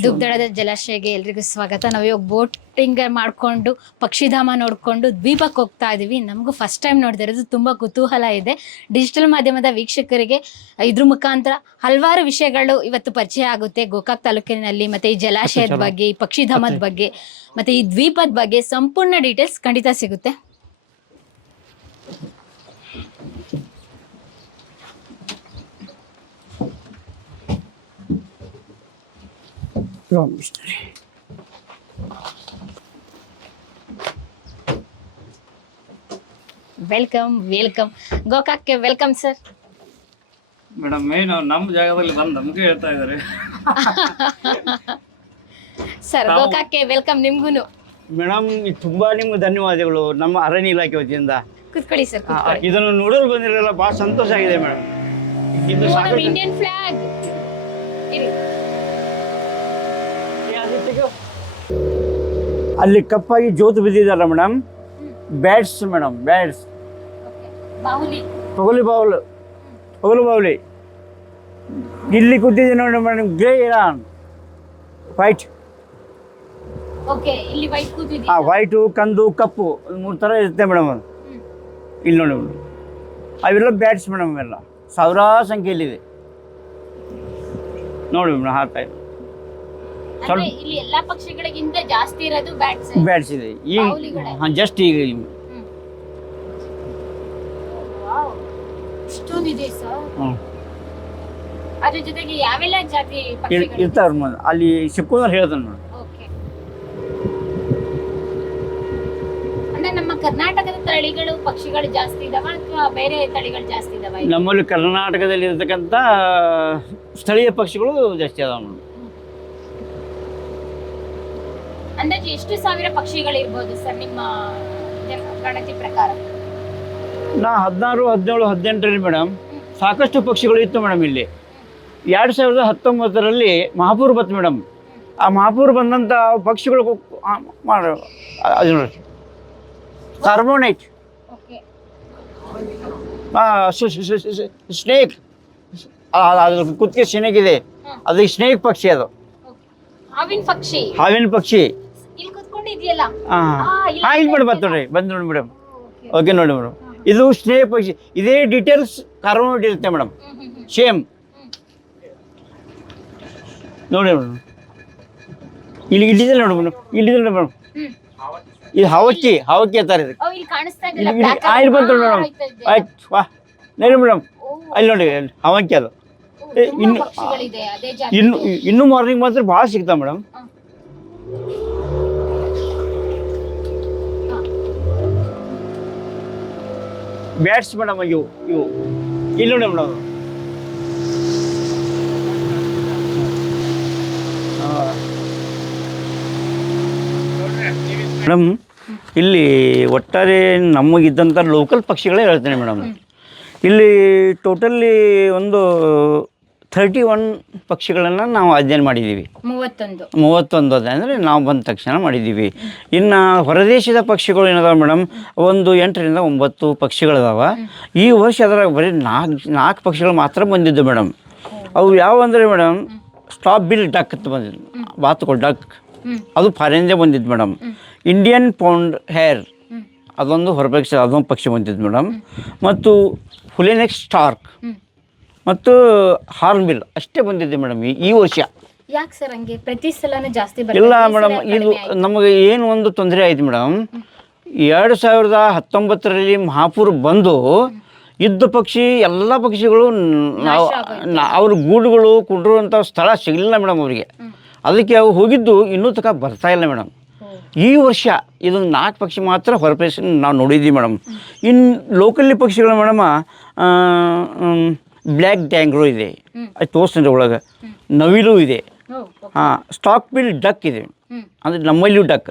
ದುಗ್ದಳದ ಜಲಾಶಯಕ್ಕೆ ಎಲ್ರಿಗೂ ಸ್ವಾಗತ. ನಾವು ಇವಾಗ ಬೋಟಿಂಗ್ ಮಾಡಿಕೊಂಡು ಪಕ್ಷಿಧಾಮ ನೋಡಿಕೊಂಡು ದ್ವೀಪಕ್ಕೆ ಹೋಗ್ತಾ ಇದ್ದೀವಿ. ನಮಗೂ ಫಸ್ಟ್ ಟೈಮ್ ನೋಡ್ತಾ ಇರೋದು, ತುಂಬ ಕುತೂಹಲ ಇದೆ. ಡಿಜಿಟಲ್ ಮಾಧ್ಯಮದ ವೀಕ್ಷಕರಿಗೆ ಇದ್ರ ಮುಖಾಂತರ ಹಲವಾರು ವಿಷಯಗಳು ಇವತ್ತು ಪರಿಚಯ ಆಗುತ್ತೆ. ಗೋಕಾಕ್ ತಾಲೂಕಿನಲ್ಲಿ ಮತ್ತು ಈ ಜಲಾಶಯದ ಬಗ್ಗೆ, ಈ ಪಕ್ಷಿಧಾಮದ ಬಗ್ಗೆ ಮತ್ತು ಈ ದ್ವೀಪದ ಬಗ್ಗೆ ಸಂಪೂರ್ಣ ಡೀಟೇಲ್ಸ್ ಖಂಡಿತ ಸಿಗುತ್ತೆ. ವೆಲ್ಕಮ್ ಗೋಕಾಕ್ಗೆ ವೆಲ್ಕಮ್ ಸರ್. ಮೇಡಮ್ ನಮ್ಮ ಜಾಗದಲ್ಲಿ ಬಂದು ನಮ್ಗೆ ಹೇಳ್ತಾ ಇದ್ದಾರೆ ಸರ್. ಗೋಕಾಕ್ಗೆ ವೆಲ್ಕಮ್ ನಿಮ್ಗೂನು. ಮೇಡಮ್ ತುಂಬಾ ನಿಮ್ಗೆ ಧನ್ಯವಾದಗಳು ನಮ್ಮ ಅರಣ್ಯ ಇಲಾಖೆ ವತಿಯಿಂದ. ಕೂತ್ಕೊಳ್ಳಿ ಸರ್. ಇದನ್ನು ನೋಡಲು ಬಂದಿರಲ್ಲ, ಬಹಳ ಸಂತೋಷ ಆಗಿದೆ ಮೇಡಮ್. ಇಂಡಿಯನ್ ಫ್ಲಾಗ್ ಅಲ್ಲಿ ಕಪ್ಪಾಗಿ ಜೋತು ಬಿದ್ದಿದಲ್ಲ ಮೇಡಮ್, ಬ್ಯಾಟ್ಸ್ ಮೇಡಮ್, ಬ್ಯಾಟ್ಸ್ ತೊಗಲು ಬಾವುಲಿ ಇಲ್ಲಿ ಕೂತಿದೆ ನೋಡಿ madam. Grey heron white, white, ಕಂದು, ಕಪ್ಪು 3 ಥರ ಇರುತ್ತೆ ಮೇಡಮ್. ಅದು ಇಲ್ಲಿ ನೋಡಿ ಮೇಡಮ್, ಅವೆಲ್ಲ ಬ್ಯಾಟ್ಸ್ ಮೇಡಮ್. ಅವೆಲ್ಲ ಸಾವಿರಾರು ಸಂಖ್ಯೆಯಲ್ಲಿದೆ ನೋಡಿ ಮೇಡಮ್. ಹಾಕ್ತಾ ಇದೆ ಬ್ಯಾಟ್ಸ್ ಇದೆ ಈಗ, ಜಸ್ಟ್ ಈಗ ಇರ್ತಾವ್ರ ಅಲ್ಲಿ ಸಿಕ್ಕೋದ್ರೆ ಹೇಳ್ತಾನೆ ನೋಡಿ. ನಮ್ಮ ಕರ್ನಾಟಕದ ತಳಿಗಳು ಪಕ್ಷಿಗಳು ಜಾಸ್ತಿ ಇದಾವ ಅಥವಾ ಬೇರೆ ತಳಿಗಳು ಜಾಸ್ತಿ ಇದಾವ? ನಮ್ಮಲ್ಲಿ ಕರ್ನಾಟಕದಲ್ಲಿ ಇರತಕ್ಕಂಥ ಸ್ಥಳೀಯ ಪಕ್ಷಿಗಳು ಜಾಸ್ತಿ ಅದಾವ ಮೇಡಮ್. ಅಂದಾಜು ಎಷ್ಟು ಸಾವಿರ ಪಕ್ಷಿಗಳು ಇರ್ಬೋದು ಸರ್ ನಿಮ್ಮ ಗಣತಿ ಪ್ರಕಾರ? ನಾ 16, 17, 18ರಲ್ಲಿ ಮೇಡಮ್ ಸಾಕಷ್ಟು ಪಕ್ಷಿಗಳು ಇತ್ತು ಮೇಡಮ್. ಇಲ್ಲಿ 2019ರಲ್ಲಿ ಮಹಾಪೂರ್ ಬಂತು ಮೇಡಮ್. ಆ ಮಹಾಪೂರ್ ಬಂದಂಥ ಪಕ್ಷಿಗಳು ಅದು ನೋಡಿ ಕಾರ್ಬೋನೇಟ್, ಸ್ನೇಕ್, ಅದ್ರ ಕುತ್ತಿಗೆ ಸ್ನೇಕ್ ಇದೆ, ಅದು ಸ್ನೇಕ್ ಪಕ್ಷಿ, ಅದು ಹಾವಿನ ಪಕ್ಷಿ. ಹಾವಿನ ಪಕ್ಷಿ ಇಲ್ಲಿ ಕೂತ್ಕೊಂಡಿದೆಯಲ್ಲ. ಇಲ್ಲಿ ಮೇಡಮ್ ಬಂತು ನೋಡಿ, ಬಂದು ನೋಡಿ ಮೇಡಮ್. ಓಕೆ ನೋಡಿ ಮೇಡಮ್, ಇದು ಸ್ನೇಕ್ ಪಕ್ಷಿ. ಇದೇ ಡೀಟೇಲ್ಸ್ ಕಾರ್ಬೋನೇಟ್ ಇರುತ್ತೆ ಮೇಡಮ್, ಸೇಮ್ ನೋಡಿ ಮೇಡಮ್. ಇಲ್ಲಿ ಇಲ್ಲಿದೆ ನೋಡಿ ಮೇಡಮ್, ಇಲ್ಲಿದೆ ನೋಡಿ ಮೇಡಮ್. ಇದು ಹವಕ್ಕಿ ಅಂತಾರೆ ಇದಕ್ಕೆ. ಇಲ್ಲಿ ಬಂತು ಮೇಡಮ್. ಆಯ್ತು ವಾ ನೋಡಿ ಮೇಡಮ್, ಅಲ್ಲಿ ನೋಡಿ ಹವಕ್ಕಿ. ಅದು ಇನ್ನು ಮಾರ್ನಿಂಗ್ ಮಾತ್ರ ಭಾಳ ಸಿಗ್ತಾವೆ ಮೇಡಮ್. ಬ್ಯಾಟ್ಸ್ ಮೇಡಮ್, ಇವು ಇಲ್ಲಿ ನೋಡಿ ಮೇಡಮ್. ಮೇಡಮ್ ಇಲ್ಲಿ ಒಟ್ಟಾರೆ ನಮಗಿದ್ದಂಥ ಲೋಕಲ್ ಪಕ್ಷಿಗಳೇ ಹೇಳ್ತೇನೆ ಮೇಡಮ್. ಇಲ್ಲಿ ಟೋಟಲಿ ಒಂದು 31 ಪಕ್ಷಿಗಳನ್ನು ನಾವು ಅಧ್ಯಯನ ಮಾಡಿದ್ದೀವಿ. 31 ಅಂದರೆ ನಾವು ಬಂದ ತಕ್ಷಣ ಮಾಡಿದ್ದೀವಿ. ಇನ್ನು ಹೊರದೇಶದ ಪಕ್ಷಿಗಳು ಏನದಾವೆ ಮೇಡಮ್, ಒಂದು 8ರಿಂದ 9 ಪಕ್ಷಿಗಳದಾವ. ಈ ವರ್ಷ ಅದರ ಬರೀ 4 ಪಕ್ಷಿಗಳು ಮಾತ್ರ ಬಂದಿದ್ದು ಮೇಡಮ್. ಅವು ಯಾವ ಅಂದರೆ ಮೇಡಮ್, ಸ್ಟಾಪ್ ಬಿಲ್ ಡಕ್ ಅಂತ ಬಂದಿದ್ದು, ಬಾತುಕೋಳ ಡಕ್, ಅದು ಫಾರಿನ್ದೇ ಬಂದಿದ್ದು ಮೇಡಮ್. ಇಂಡಿಯನ್ ಪೌಂಡ್ ಹೇರ್, ಅದೊಂದು ಹೊರಪಕ್ಷಿ, ಅದೊಂದು ಪಕ್ಷಿ ಬಂದಿದ್ದು ಮೇಡಮ್. ಮತ್ತು ಹುಲಿನೆಕ್ ಸ್ಟಾರ್ಕ್ ಮತ್ತು ಹಾರ್ನ್ಬಿಲ್ ಅಷ್ಟೇ ಬಂದಿದೆ ಮೇಡಮ್ ಈ ವರ್ಷ. ಯಾಕೆ ಸರ್ ಹಂಗೆ ಪ್ರತಿ ಸಲನೂ ಜಾಸ್ತಿ ಇಲ್ಲ ಮೇಡಮ್, ಇದು ನಮಗೆ ಏನು ಒಂದು ತೊಂದರೆ ಆಯ್ತು ಮೇಡಮ್. 2019ರಲ್ಲಿ ಮಹಾಪೂರ್ ಬಂದು ಇದ್ದ ಪಕ್ಷಿ ಎಲ್ಲ ಪಕ್ಷಿಗಳು ನಾವು ಅವ್ರ ಗೂಡುಗಳು ಕುಂಡ್ರುವಂಥ ಸ್ಥಳ ಸಿಗಲಿಲ್ಲ ಮೇಡಮ್ ಅವರಿಗೆ. ಅದಕ್ಕೆ ಅವು ಹೋಗಿದ್ದು ಇನ್ನೂ ತನಕ ಬರ್ತಾ ಇಲ್ಲ ಮೇಡಮ್. ಈ ವರ್ಷ ಇದೊಂದು 4 ಪಕ್ಷಿ ಮಾತ್ರ ಹೊರಪಡಿಸಿ ನಾವು ನೋಡಿದ್ದೀವಿ ಮೇಡಮ್. ಇನ್ನು ಲೋಕಲ್ಲಿ ಪಕ್ಷಿಗಳು ಮೇಡಮ್, ಬ್ಲ್ಯಾಕ್ ಡ್ಯಾಂಗ್ರೋ ಇದೆ, ಅದು ತೋರಿಸ್ತಾರೆ ಒಳಗೆ. ನವಿಲು ಇದೆ, ಸ್ಟಾಕ್ ಬಿಲ್ ಡಕ್ ಇದೆ, ಅಂದರೆ ನಮ್ಮಲ್ಲಿಯೂ ಡಕ್.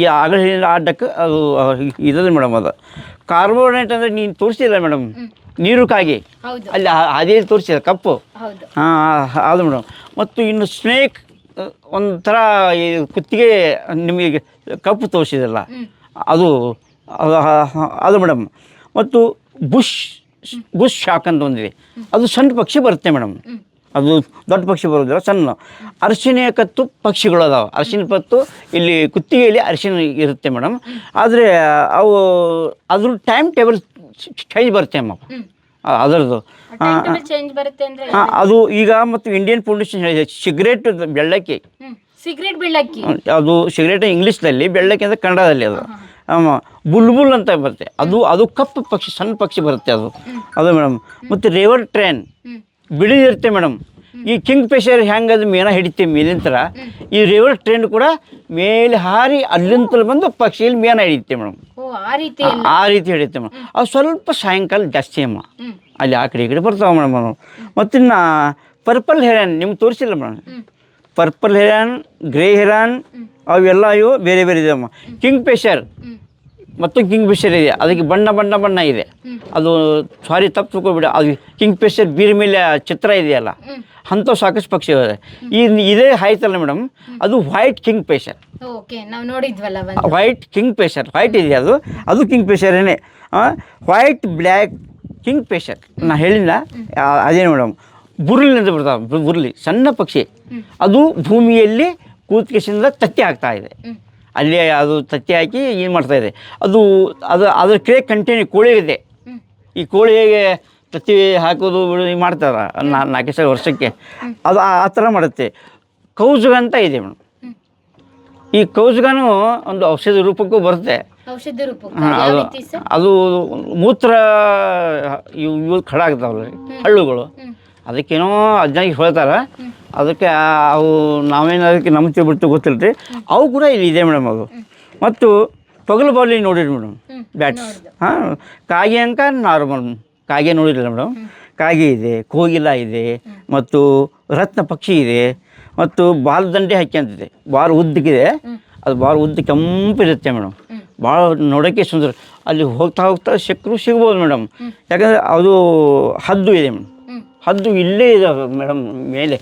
ಈ ಆಗಲಿಂದ ಆ ಡಕ್ ಅದು ಇರೋದು ಮೇಡಮ್. ಅದು ಕಾರ್ಬೋನೇಟ್ ಅಂದರೆ ನೀನು ತೋರಿಸಿಲ್ಲ ಮೇಡಮ್, ನೀರು ಕಾಗಿ ಅಲ್ಲಿ ಅದೇ ತೋರಿಸಿದ ಕಪ್ಪು, ಅದು ಮೇಡಮ್. ಮತ್ತು ಇನ್ನು ಸ್ನೇಕ್ ಒಂಥರ ಈ ಕುತ್ತಿಗೆ ನಿಮಗೆ ಕಪ್ಪು ತೋರಿಸಿದಲ್ಲ, ಅದು ಮೇಡಮ್. ಮತ್ತು ಬುಷ್ ಶಾಕ್ ಅಂತ ಒಂದಿದೆ, ಅದು ಸಣ್ಣ ಪಕ್ಷಿ ಬರುತ್ತೆ ಮೇಡಮ್. ಅದು ದೊಡ್ಡ ಪಕ್ಷಿ ಬರೋದಿಲ್ಲ, ಸಣ್ಣ ಅರಿಶಿನ ಕತ್ತು ಪಕ್ಷಿಗಳು ಅದಾವೆ. ಅರಿಶಿನ ಪತ್ತು ಇಲ್ಲಿ ಕುತ್ತಿಗೆಯಲ್ಲಿ ಅರಿಶಿನ ಇರುತ್ತೆ ಮೇಡಮ್. ಆದರೆ ಅವು ಅದ್ರ ಟೈಮ್ ಟೇಬಲ್ ಚೇಂಜ್ ಬರುತ್ತೆ ಅಮ್ಮ ಅದರದ್ದು. ಅದು ಈಗ ಮತ್ತು ಇಂಡಿಯನ್ ಪೊಲ್ಯೂಷನ್ ಹೇಳಿದೆ, ಸಿಗರೇಟ್ ಬೆಳ್ಳಕ್ಕಿ, ಅದು ಸಿಗರೇಟ್ ಇಂಗ್ಲೀಷ್ನಲ್ಲಿ, ಬೆಳ್ಳಕ್ಕಿ ಅಂದರೆ ಕನ್ನಡದಲ್ಲಿ. ಅದು ಬುಲ್ಬುಲ್ ಅಂತ ಬರುತ್ತೆ, ಅದು ಕಪ್ಪು ಪಕ್ಷಿ, ಸಣ್ಣ ಪಕ್ಷಿ ಬರುತ್ತೆ ಅದು ಮೇಡಮ್. ಮತ್ತು ರೇವರ್ ಟ್ರೈನ್ ಬಿಳಿದಿರುತ್ತೆ ಮೇಡಮ್. ಈ ಕಿಂಗ್ ಫಿಶರ್ ಹೆಂಗೆ ಅದು ಮೇನ ಹಿಡಿತೀವಿ ಮೇಲಿಂತರ, ಈ ರೇವರ್ ಟ್ರೈನ್ ಕೂಡ ಮೇಲೆ ಹಾರಿ ಅಲ್ಲಿಂತಲೂ ಬಂದು ಪಕ್ಷಿಯಲ್ಲಿ ಮೇನ ಹಿಡಿಯುತ್ತೆ ಮೇಡಮ್. ಆ ರೀತಿ ಹಿಡಿಯುತ್ತೆ ಮೇಡಮ್. ಅದು ಸ್ವಲ್ಪ ಸಾಯಂಕಾಲ ಜಾಸ್ತಿ ಅಮ್ಮ, ಅಲ್ಲಿ ಆ ಕಡೆ ಈ ಕಡೆ ಬರ್ತಾವೆ ಮೇಡಮ್ ನಾವು. ಮತ್ತಿನ್ನು ಪರ್ಪಲ್ ಹೆರಾನ್ ನಿಮ್ಗೆ ತೋರಿಸಿಲ್ಲ ಮೇಡಮ್. ಪರ್ಪಲ್ ಹೆರಾನ್, ಗ್ರೇ ಹೆರಾನ್, ಅವೆಲ್ಲ ಇವು ಬೇರೆ ಬೇರೆ ಇದೆ ಅಮ್ಮ. ಕಿಂಗ್ ಫಿಶರ್ ಮತ್ತು ಕಿಂಗ್ ಫಿಶರ್ ಇದೆ, ಅದಕ್ಕೆ ಬಣ್ಣ ಇದೆ. ಅದು ಸಾರಿ ತಪ್ಪು ತಿಳ್ಕೊಬಿಡ, ಅದು ಕಿಂಗ್ ಫಿಶರ್ ಬೀರ್ ಮೇಲೆ ಚಿತ್ರ ಇದೆಯಲ್ಲ, ಅಂಥವು ಸಾಕಷ್ಟು ಪಕ್ಷಿ ಇದೆ. ಇದೇ ಆಯ್ತಲ್ಲ ಮೇಡಮ್, ಅದು white kingfisher, white kingfisher, white ಇದೆ ಅದು ಕಿಂಗ್ ಫಿಶರೇನೆ. ವೈಟ್ ಬ್ಲ್ಯಾಕ್ ಕಿಂಗ್ ಫಿಶರ್ ನಾ ಹೇಳಿಲ್ಲ, ಅದೇನು ಮೇಡಮ್. ಬುರ್ಲಿನಿಂದ ಬರ್ತಾವೆ, ಬುರ್ಲಿ ಸಣ್ಣ ಪಕ್ಷಿ, ಅದು ಭೂಮಿಯಲ್ಲಿ ಕೂತ್ಕೆಸಿಂದ ತತ್ತಿ ಹಾಕ್ತಾ ಇದೆ. ಅಲ್ಲಿ ಅದು ತತ್ತಿ ಹಾಕಿ ಏನು ಮಾಡ್ತಾಯಿದೆ, ಅದು ಅದ್ರ ಕ್ರೇ ಕಂಟಿನ್ಯೂ ಕೋಳಿ ಇದೆ. ಈ ಕೋಳಿಗೆ ತತ್ತಿ ಹಾಕೋದು ಬಿಡೋದು ಮಾಡ್ತಾರೆ 4 ವರ್ಷಕ್ಕೆ, ಅದು ಆ ಥರ ಮಾಡುತ್ತೆ. ಕೌಜುಗ ಅಂತ ಇದೆ ಮೇಡಮ್. ಈ ಕೌಜುಗನೂ ಒಂದು ಔಷಧಿ ರೂಪಕ್ಕೂ ಬರುತ್ತೆ. ಅದು ಮೂತ್ರ ಇವು ಖಡ ಆಗ್ತಾವಲ್ಲ ಹಳ್ಳುಗಳು, ಅದಕ್ಕೇನೋ ಅಜ್ಜಾಗಿ ಹೇಳ್ತಾರೆ. ಅದಕ್ಕೆ ಅವು ನಾವೇನು ಅದಕ್ಕೆ ನಂಬ್ತೀವಿ ಬಿಟ್ಟು ಗೊತ್ತಿಲ್ಲ ರೀ. ಅವು ಕೂಡ ಇಲ್ಲಿ ಇದೆ ಮೇಡಮ್. ಅದು ಮತ್ತು ತೊಗಲು ಬಾಲಿ ನೋಡಿರಿ ಮೇಡಮ್, ಬ್ಯಾಟ್ಸ್ ಹಾಂ ಕಾಗೆ ಅಂಕ ನಾರ್ಮಲ್ ಕಾಗೆ ನೋಡಿರಲ್ಲ ಮೇಡಮ್, ಕಾಗೆ ಇದೆ, ಕೋಗಿಲ ಇದೆ, ಮತ್ತು ರತ್ನ ಪಕ್ಷಿ ಇದೆ, ಮತ್ತು ಬಾಲದಂಡೆ ಹಕ್ಕಿ ಅಂತಿದೆ. ಭಾಳ ಉದ್ದಕ್ಕಿದೆ, ಅದು ಭಾಳ ಉದ್ದ ಕೆಂಪಿರುತ್ತೆ ಮೇಡಮ್, ಭಾಳ ನೋಡೋಕ್ಕೆ ಸುಂದರ. ಅಲ್ಲಿ ಹೋಗ್ತಾ ಹೋಗ್ತಾ ಸಿಗ್ಬೋದು ಮೇಡಮ್, ಯಾಕಂದರೆ ಅದು ಹದ್ದು ಇದೆ ಮೇಡಮ್, ಹದ್ದು ಇಲ್ಲೇ ಇದೆ ಮೇಡಮ್ ಮೇಲೆ.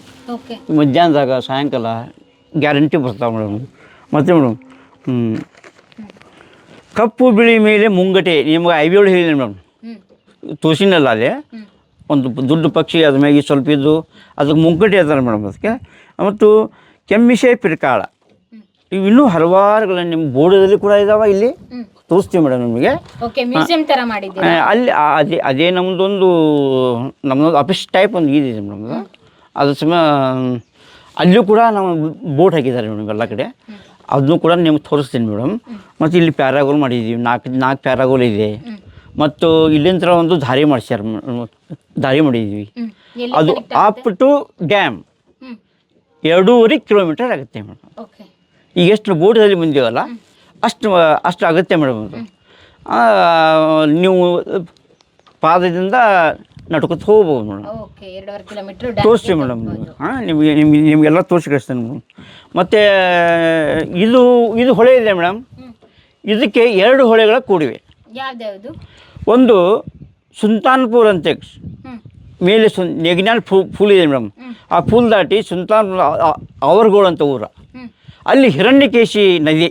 ಮಧ್ಯಾಹ್ನದಾಗ ಸಾಯಂಕಾಲ ಗ್ಯಾರಂಟಿ ಬರ್ತಾವೆ ಮೇಡಮ್. ಮತ್ತು ಮೇಡಮ್ ಕಪ್ಪು ಬಿಳಿ ಮೇಲೆ ಮುಂಗಟೆ, ನಿಮಗೆ ಐವೇಳು ಹೇಳಿದೆ ಮೇಡಮ್, ತೋರಿಸಿನಲ್ಲ ಅಲ್ಲೇ ಒಂದು ದೊಡ್ಡ ಪಕ್ಷಿ ಅದ್ರ ಮ್ಯಾಗೆ ಸ್ವಲ್ಪ ಇದ್ದು ಅದಕ್ಕೆ ಮುಂಗಟೆ ಇರ್ತಾರೆ ಮೇಡಮ್ ಅದಕ್ಕೆ. ಮತ್ತು ಕೆಮ್ಮಿಸೆ ಪಿರ್ಕಾಳ, ಇವು ಇನ್ನೂ ಹಲವಾರುಗಳು ನಿಮ್ಮ ಬೋರ್ಡಲ್ಲಿ ಕೂಡ ಇದಾವೆ, ಇಲ್ಲಿ ತೋರಿಸ್ತೀವಿ ಮೇಡಮ್ ನಿಮಗೆ. ಅಲ್ಲಿ ಅದೇ ನಮ್ಮದೊಂದು ಆಫೀಸ್ ಟೈಪ್ ಒಂದು ಇದೆ ಮೇಡಮ್, ಅದು ಸಮ ಅಲ್ಲೂ ಕೂಡ ನಾವು ಬೋಟ್ ಹಾಕಿದ್ದಾರೆ ಮೇಡಮ್ ಎಲ್ಲ ಕಡೆ, ಅದನ್ನು ಕೂಡ ನಿಮ್ಗೆ ತೋರಿಸ್ತೀನಿ ಮೇಡಮ್. ಮತ್ತು ಇಲ್ಲಿ ಪ್ಯಾರಾಗೋಲ್ ಮಾಡಿದ್ದೀವಿ, ನಾಲ್ಕು ಪ್ಯಾರಾಗೋಲ್ ಇದೆ. ಮತ್ತು ಇಲ್ಲಿಂದ ಒಂದು ದಾರಿ ಮಾಡಿಸ್ಯಾರ, ದಾರಿ ಮಾಡಿದ್ದೀವಿ. ಅದು ಅಪ್ ಟು ಡ್ಯಾಮ್ 2.5 ಕಿಲೋಮೀಟರ್ ಆಗುತ್ತೆ ಮೇಡಮ್. ಈಗ ಎಷ್ಟು ಬೋಟಲ್ಲಿ ಬಂದೀವಲ್ಲ ಅಷ್ಟು ಆಗುತ್ತೆ ಮೇಡಮ್. ಅದು ನೀವು ಪಾದದಿಂದ ನಡ್ಕೊತ ಹೋಗ್ಬೋದು ಮೇಡಮ್. ತೋರಿಸ್ತೀವಿ ಮೇಡಮ್, ಹಾಂ ನಿಮಗೆಲ್ಲ ತೋರಿಸಿ ಕಳಿಸ್ತೇನೆ ಮೇಡಮ್. ಮತ್ತು ಇದು ಹೊಳೆ ಇದೆ ಮೇಡಮ್, ಇದಕ್ಕೆ 2 ಹೊಳೆಗಳ ಕೂಡಿವೆ. ಒಂದು ಸುಲ್ತಾನ್ಪುರ್ ಅಂತ ಮೇಲೆ ನೆಗ್ನ್ಯಾಲ್ ಫೂಲ್ ಇದೆ ಮೇಡಮ್, ಆ ಫೂಲ್ ದಾಟಿ ಸುಲ್ತಾನ್ಪುರ ಅವರ್ಗೋಳು ಅಂತ ಊರ, ಅಲ್ಲಿ ಹಿರಣ್ಯಕೇಶಿ ನದಿ,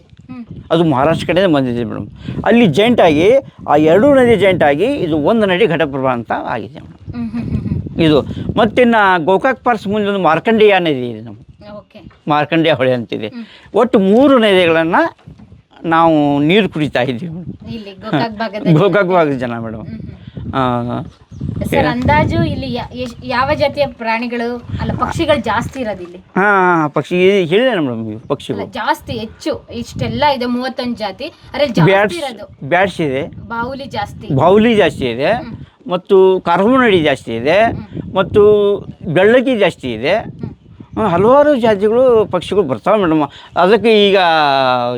ಅದು ಮಹಾರಾಷ್ಟ್ರ ಕಡೆಯಿಂದ ಬಂದಿದೆ ಮೇಡಮ್. ಅಲ್ಲಿ ಜಾಯಿಂಟಾಗಿ ಆ 2 ನದಿ ಜಾಯಿಂಟಾಗಿ ಇದು ಒಂದು ನದಿ ಘಟಪ್ರಭಾ ಅಂತ ಆಗಿದೆ ಮೇಡಮ್ ಇದು. ಮತ್ತಿನ್ನು ಗೋಕಾಕ್ ಪಾರ್ಕ್ಸ್ ಮುಂದೆ ಒಂದು ಮಾರ್ಕಂಡೇಯ ನದಿ ಇದೆ ನಮ್ಮ, ಮಾರ್ಕಂಡೇಯ ಹೊಳೆ ಅಂತಿದೆ. ಒಟ್ಟು 3 ನದಿಗಳನ್ನು ನಾವು ನೀರು ಕುಡಿತಾ ಇದ್ದೀವಿ ಮೇಡಮ್, ಗೋಕಾಕ್ ಭಾಗದ ಜನ ಮೇಡಮ್. ಅಂದಾಜು ಇಲ್ಲಿ ಯಾವ ಜಾತಿಯ ಪ್ರಾಣಿಗಳು ಅಲ್ಲ ಪಕ್ಷಿಗಳು ಜಾಸ್ತಿ ಇರೋದು ಇಲ್ಲಿ? ಪಕ್ಷಿ ಹೇಳಿದೆ ಮೇಡಮ್, ಪಕ್ಷಿಗಳು ಜಾಸ್ತಿ ಹೆಚ್ಚು ಇಷ್ಟೆಲ್ಲ ಇದೆ 31 ಜಾತಿ. ಬ್ಯಾಟ್ಸ್ ಇದೆ, ಬಾವುಲಿ ಜಾಸ್ತಿ ಇದೆ, ಮತ್ತು ಕಾರ್ಮೋನಡಿ ಜಾಸ್ತಿ ಇದೆ, ಮತ್ತು ಬೆಳ್ಳಕ್ಕಿ ಜಾಸ್ತಿ ಇದೆ. ಹಲವಾರು ಜಾತಿಗಳು ಪಕ್ಷಿಗಳು ಬರ್ತಾವೆ ಮೇಡಮ್. ಅದಕ್ಕೆ ಈಗ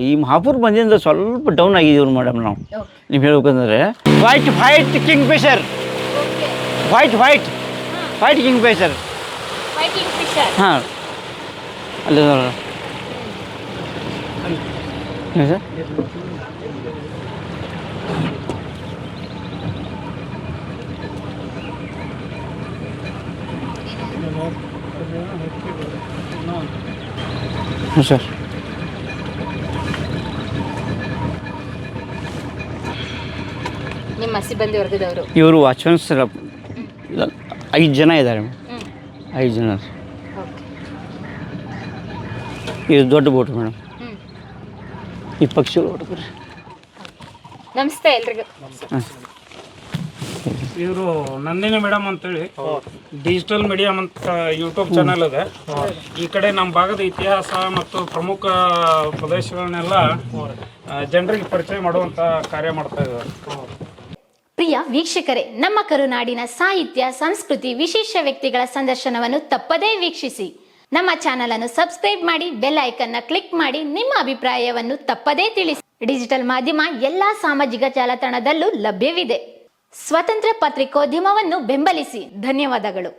ಈ ಮಹಾಪುರ್ ಬಂದಿಂದ ಸ್ವಲ್ಪ ಡೌನ್ ಆಗಿದ್ದೀವಿ ಮೇಡಮ್ ನಾವು. ನೀವು ಹೇಳ್ಬೇಕಂದ್ರೆ white kingfisher, white king Fisher, ಹಾಂ ಅಲ್ಲಿ ಸರ್. ಸರ್ ನಿಮ್ಮ ಸಿಬ್ಬಂದಿ ವರ್ಗದವರು ಇವರು ವಾಚ್ಮನ್ಸ್ 5 ಜನ ಇದ್ದಾರೆ, 5 ಜನ. ಇದು ದೊಡ್ಡ ಬೋಟ್ ಮೇಡಮ್, ಈ ಪಕ್ಷಿಗಳು ಹೊಡ್ತಾರೆ. ನಮಸ್ತೆ ಎಲ್ರಿಗೂ. ಇವರು ನಂದಿನಿ ಮೇಡಮ್ ಅಂತೇಳಿ ಡಿಜಿಟಲ್ ಮೀಡಿಯಮ್ ಅಂತ ಯೂಟ್ಯೂಬ್ ಚಾನಲ್ ಇದೆ. ಈ ಕಡೆ ನಮ್ಮ ಭಾಗದ ಇತಿಹಾಸ ಮತ್ತು ಪ್ರಮುಖ ಪ್ರದೇಶಗಳನ್ನೆಲ್ಲ ಜನರಿಗೆ ಪರಿಚಯ ಮಾಡುವಂಥ ಕಾರ್ಯ ಮಾಡ್ತಾ ಇದ್ದಾರೆ. ಪ್ರಿಯ ವೀಕ್ಷಕರೇ, ನಮ್ಮ ಕರುನಾಡಿನ ಸಾಹಿತ್ಯ, ಸಂಸ್ಕೃತಿ, ವಿಶೇಷ ವ್ಯಕ್ತಿಗಳ ಸಂದರ್ಶನವನ್ನು ತಪ್ಪದೇ ವೀಕ್ಷಿಸಿ. ನಮ್ಮ ಚಾನಲ್ ಅನ್ನು ಸಬ್ಸ್ಕ್ರೈಬ್ ಮಾಡಿ, ಬೆಲ್ ಐಕನ್ ನ ಕ್ಲಿಕ್ ಮಾಡಿ, ನಿಮ್ಮ ಅಭಿಪ್ರಾಯವನ್ನು ತಪ್ಪದೇ ತಿಳಿಸಿ. ಡಿಜಿಟಲ್ ಮಾಧ್ಯಮ ಎಲ್ಲಾ ಸಾಮಾಜಿಕ ಜಾಲತಾಣದಲ್ಲೂ ಲಭ್ಯವಿದೆ. ಸ್ವತಂತ್ರ ಪತ್ರಿಕೋದ್ಯಮವನ್ನು ಬೆಂಬಲಿಸಿ. ಧನ್ಯವಾದಗಳು.